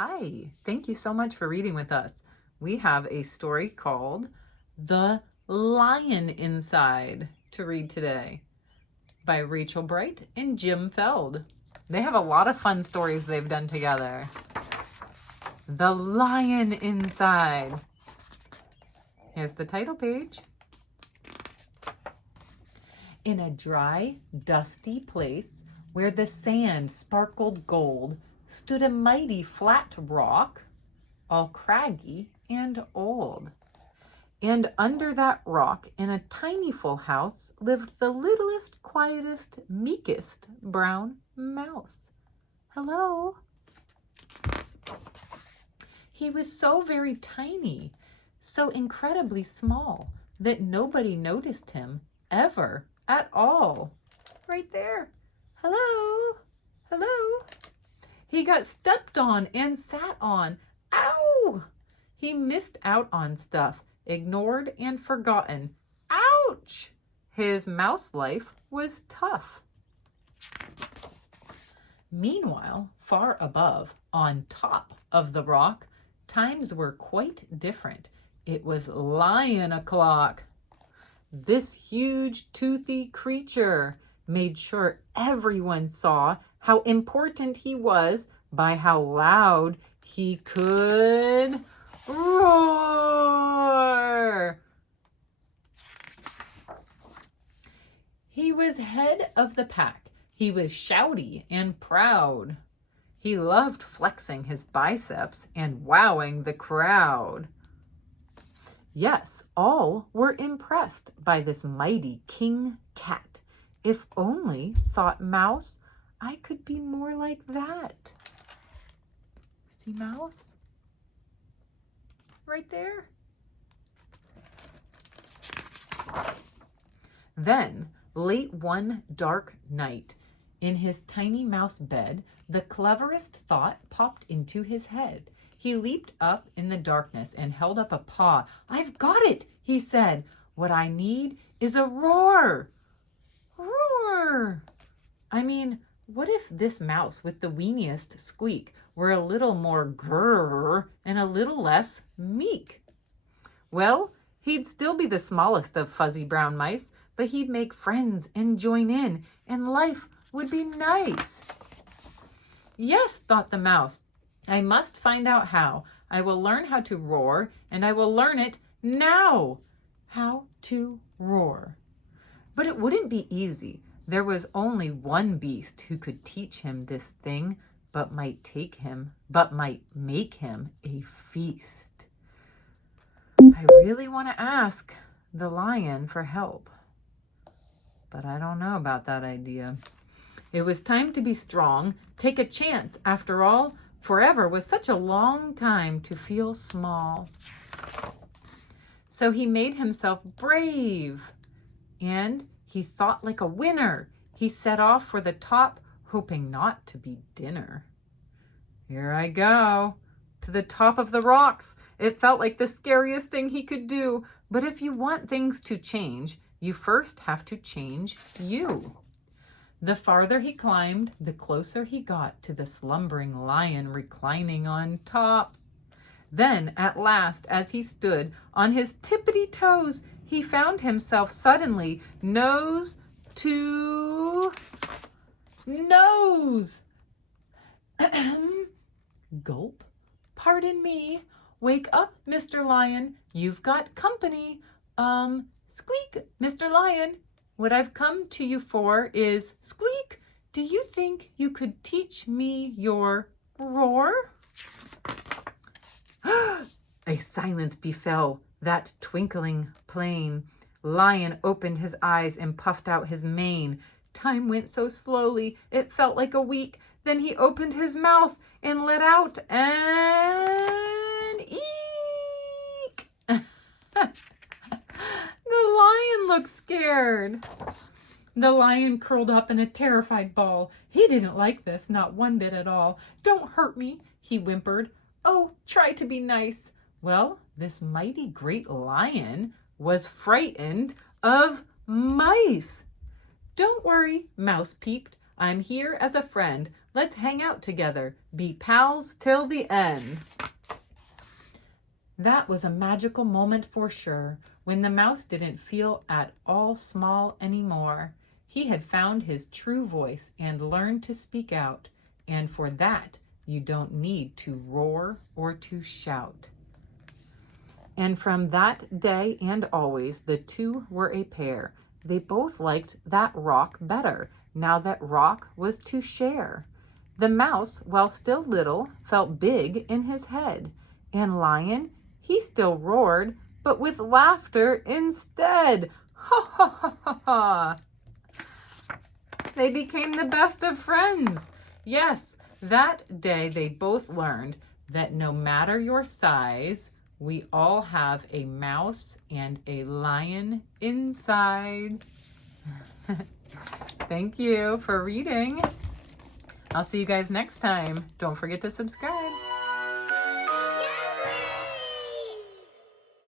Hi, thank you so much for reading with us. We have a story called The Lion Inside to read today by Rachel Bright and Jim Feld. They have a lot of fun stories they've done together. The Lion Inside. Here's the title page. In a dry, dusty place where the sand sparkled gold stood a mighty flat rock, all craggy and old. And under that rock, in a tinyful house, lived the littlest, quietest, meekest brown mouse. Hello. He was so very tiny, so incredibly small, that nobody noticed him ever at all. Right there. Hello. Hello. He got stepped on and sat on. Ow! He missed out on stuff, ignored and forgotten. Ouch! His mouse life was tough. Meanwhile, far above, on top of the rock, times were quite different. It was lion o'clock. This huge, toothy creature made sure everyone saw how important he was by how loud he could roar. He was head of the pack. He was shouty and proud. He loved flexing his biceps and wowing the crowd. Yes, all were impressed by this mighty king cat. If only, thought Mouse, I could be more like that. See Mouse? Right there. Then, late one dark night, in his tiny mouse bed, the cleverest thought popped into his head. He leaped up in the darkness and held up a paw. I've got it, he said. What I need is a roar. Roar. I mean, what if this mouse with the weeniest squeak were a little more grrr and a little less meek? Well, he'd still be the smallest of fuzzy brown mice, but he'd make friends and join in, and life would be nice. Yes, thought the mouse, I must find out how. I will learn how to roar, and I will learn it now. How to roar. But it wouldn't be easy. There was only one beast who could teach him this thing, but might make him a feast. I really want to ask the lion for help, but I don't know about that idea. It was time to be strong, take a chance. After all, forever was such a long time to feel small. So he made himself brave, and he thought like a winner. He set off for the top, hoping not to be dinner. Here I go, to the top of the rocks. It felt like the scariest thing he could do. But if you want things to change, you first have to change you. The farther he climbed, the closer he got to the slumbering lion reclining on top. Then, at last, as he stood on his tippity toes, he found himself suddenly nose to nose. Gulp. Pardon me. Wake up, Mr. Lion. You've got company. Squeak, Mr. Lion. What I've come to you for is squeak. Do you think you could teach me your roar? A silence befell that twinkling plain. Lion opened his eyes and puffed out his mane. Time went so slowly, it felt like a week. Then he opened his mouth and let out an eek. The lion looked scared. The lion curled up in a terrified ball. He didn't like this, not one bit at all. Don't hurt me, he whimpered. Oh, try to be nice. Well, this mighty great lion was frightened of mice. Don't worry, Mouse peeped. I'm here as a friend. Let's hang out together. Be pals till the end. That was a magical moment for sure, when the mouse didn't feel at all small anymore. He had found his true voice and learned to speak out, and for that, you don't need to roar or to shout. And from that day and always, the two were a pair. They both liked that rock better, now that rock was to share. The mouse, while still little, felt big in his head, and Lion, he still roared, but with laughter instead. Ha ha ha ha ha! They became the best of friends. Yes, that day they both learned that no matter your size, we all have a mouse and a lion inside. Thank you for reading. I'll see you guys next time. Don't forget to subscribe.